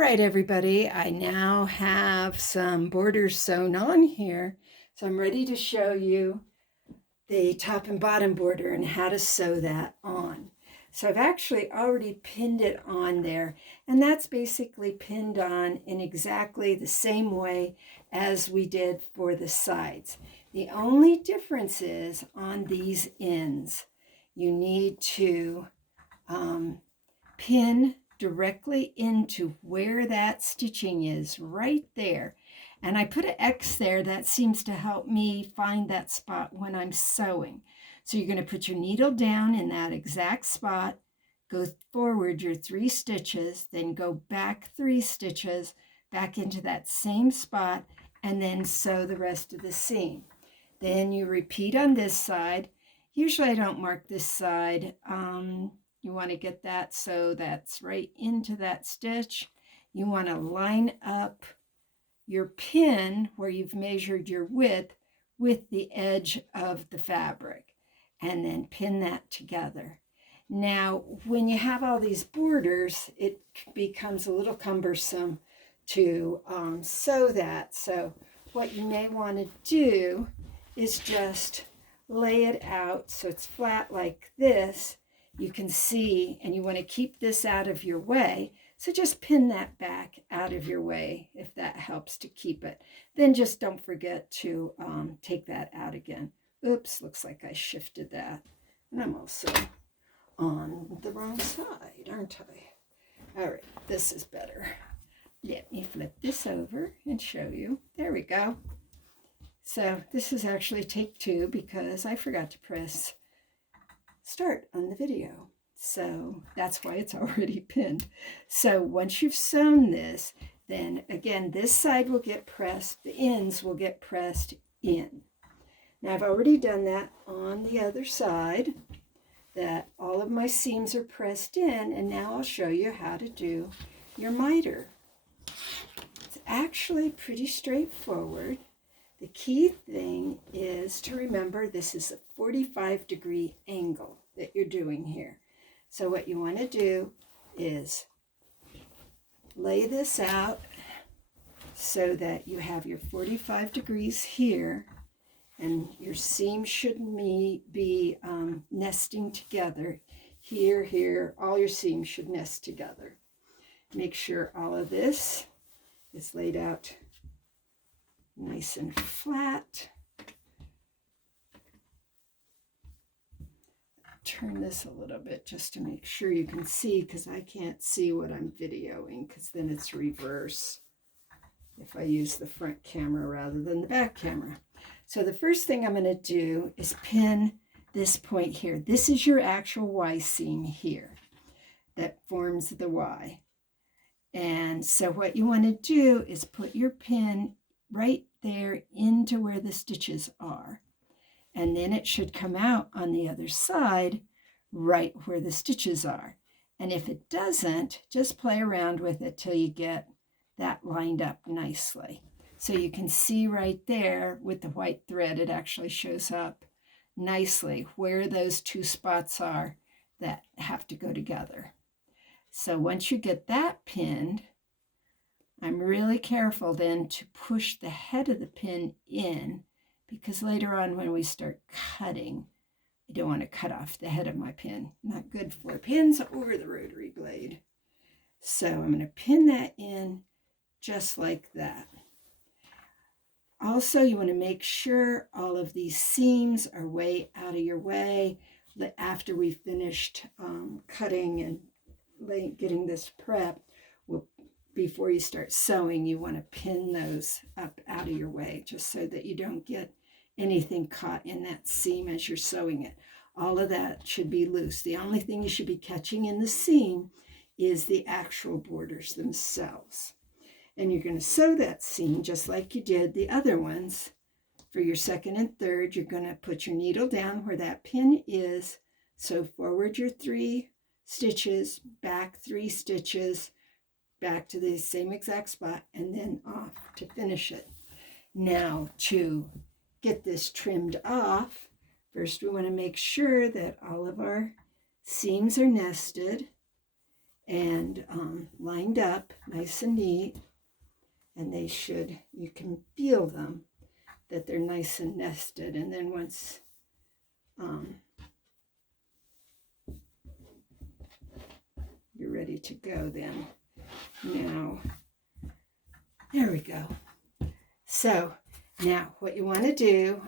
right, everybody, I now have some borders sewn on here. So I'm ready to show you the top and bottom border and how to sew that on. So I've actually already pinned it on there, and that's basically pinned on in exactly the same way as we did for the sides. The only difference is on these ends. You need to pin directly into where that stitching is, right there. And I put an X there that seems to help me find that spot when I'm sewing. So you're going to put your needle down in that exact spot, go forward your 3 stitches, then go back 3 stitches back into that same spot, and then sew the rest of the seam. Then you repeat on this side. Usually I don't mark this side. You want to get that so that's right into that stitch. You want to line up your pin where you've measured your width with the edge of the fabric, and then pin that together. Now, when you have all these borders, it becomes a little cumbersome to sew that. So what you may want to do is just lay it out so it's flat like this. You can see, and you want to keep this out of your way. So just pin that back out of your way if that helps to keep it. Then just don't forget to take that out again. Oops, looks like I shifted that. And I'm also on the wrong side, aren't I? All right, this is better. Let me flip this over and show you. There we go. So this is actually take 2 because I forgot to press start on the video. So that's why it's already pinned. So once you've sewn this, then again, this side will get pressed, the ends will get pressed in. Now I've already done that on the other side, that all of my seams are pressed in, and now I'll show you how to do your miter. It's actually pretty straightforward. The key thing is to remember this is a 45-degree angle that you're doing here. So what you want to do is lay this out so that you have your 45 degrees here, and your seam should be nesting together. Here, all your seams should nest together. Make sure all of this is laid out nice and flat. Turn this a little bit just to make sure you can see, because I can't see what I'm videoing, because then it's reverse if I use the front camera rather than the back camera. So the first thing I'm going to do is pin this point here. This is your actual Y seam here that forms the Y. And so what you want to do is put your pin right there into where the stitches are. And then it should come out on the other side right where the stitches are. And if it doesn't, just play around with it till you get that lined up nicely. So you can see right there with the white thread, it actually shows up nicely where those 2 spots are that have to go together. So once you get that pinned, I'm really careful then to push the head of the pin in, because later on when we start cutting, I don't want to cut off the head of my pin. Not good for pins or the rotary blade. So I'm going to pin that in just like that. Also, you want to make sure all of these seams are way out of your way. After we've finished cutting and getting this prep, before you start sewing, you want to pin those up out of your way, just so that you don't get anything caught in that seam as you're sewing it. All of that should be loose. The only thing you should be catching in the seam is the actual borders themselves. And you're going to sew that seam just like you did the other ones. For your second and third, you're going to put your needle down where that pin is. So forward your 3 stitches, back 3 stitches, back to the same exact spot, and then off to finish it. Now, to get this trimmed off, first we want to make sure that all of our seams are nested, and lined up nice and neat. And they should, you can feel them, that they're nice and nested. And then once you're ready to go, then now, there we go. So now what you want to do,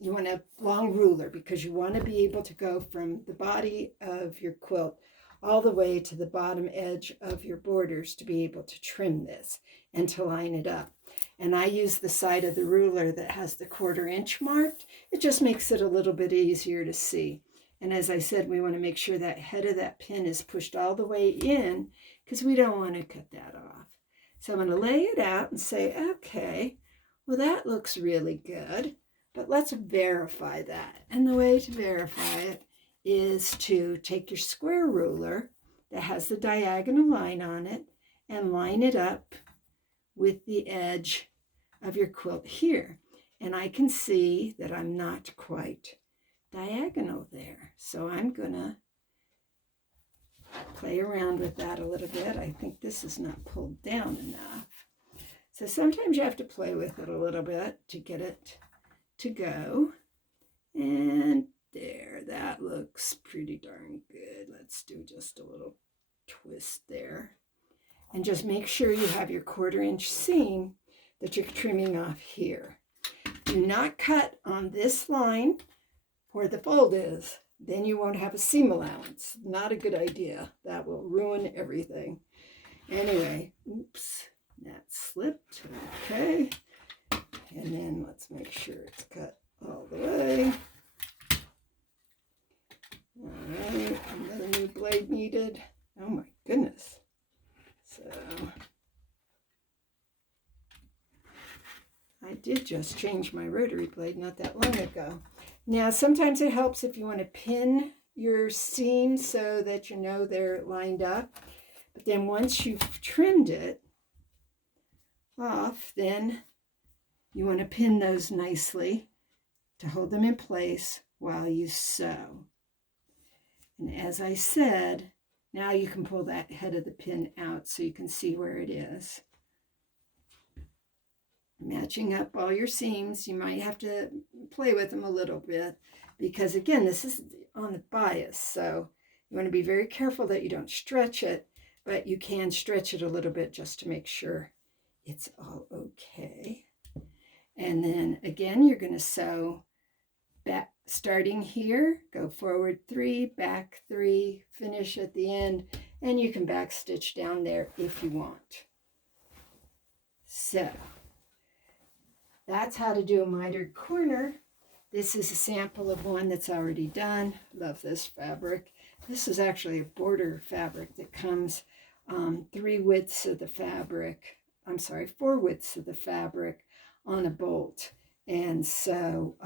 you want a long ruler because you want to be able to go from the body of your quilt all the way to the bottom edge of your borders to be able to trim this and to line it up. And I use the side of the ruler that has the 1/4 inch marked. It just makes it a little bit easier to see. And as I said, we want to make sure that head of that pin is pushed all the way in because we don't want to cut that off. So I'm going to lay it out and say, okay, well, that looks really good, but let's verify that. And the way to verify it is to take your square ruler that has the diagonal line on it and line it up with the edge of your quilt here. And I can see that I'm not quite diagonal there. So I'm gonna play around with that a little bit. I think this is not pulled down enough. So sometimes you have to play with it a little bit to get it to go. And there, that looks pretty darn good. Let's do just a little twist there. And just make sure you have your 1/4 inch seam that you're trimming off here. Do not cut on this line where the fold is. Then you won't have a seam allowance. Not a good idea. That will ruin everything. Anyway, oops, that slipped. Okay. And then let's make sure it's cut all the way. All right, another new blade needed. Oh my goodness. So I did just change my rotary blade not that long ago. Now sometimes it helps if you want to pin your seams so that you know they're lined up. But then once you've trimmed it off, then you want to pin those nicely to hold them in place while you sew. And as I said, now you can pull that head of the pin out so you can see where it is. Matching up all your seams, you might have to play with them a little bit because again, this is on the bias. So you want to be very careful that you don't stretch it, but you can stretch it a little bit just to make sure it's all okay. And then again, you're going to sew back, starting here, go forward 3, back 3, finish at the end, and you can back stitch down there if you want. So that's how to do a mitered corner. This is a sample of one that's already done. Love this fabric. This is actually a border fabric that comes 4 widths of the fabric on a bolt. And so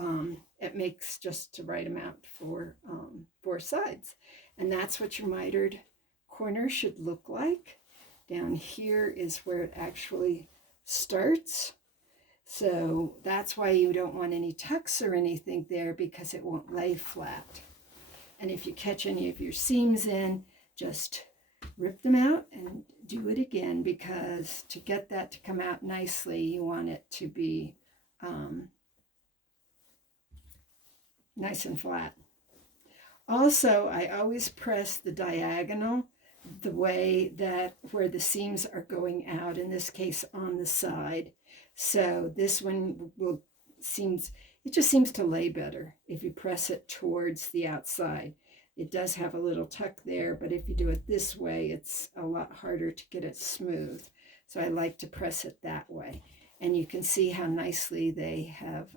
it makes just the right amount for 4 sides. And that's what your mitered corner should look like. Down here is where it actually starts. So that's why you don't want any tucks or anything there because it won't lay flat. And if you catch any of your seams in, just rip them out and do it again because to get that to come out nicely, you want it to be nice and flat. Also, I always press the diagonal the way that where the seams are going out, in this case on the side. So this one it just seems to lay better if you press it towards the outside. It does have a little tuck there, but if you do it this way, it's a lot harder to get it smooth. So I like to press it that way. And you can see how nicely they have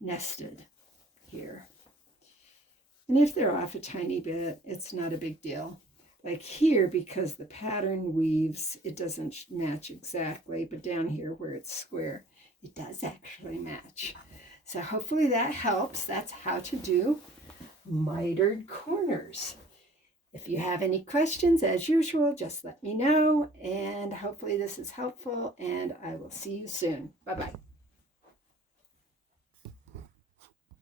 nested here. And if they're off a tiny bit, it's not a big deal. Like here, because the pattern weaves, it doesn't match exactly, but down here where it's square, it does actually match. So hopefully that helps. That's how to do mitered corners. If you have any questions, as usual, just let me know, and hopefully this is helpful, and I will see you soon. Bye-bye.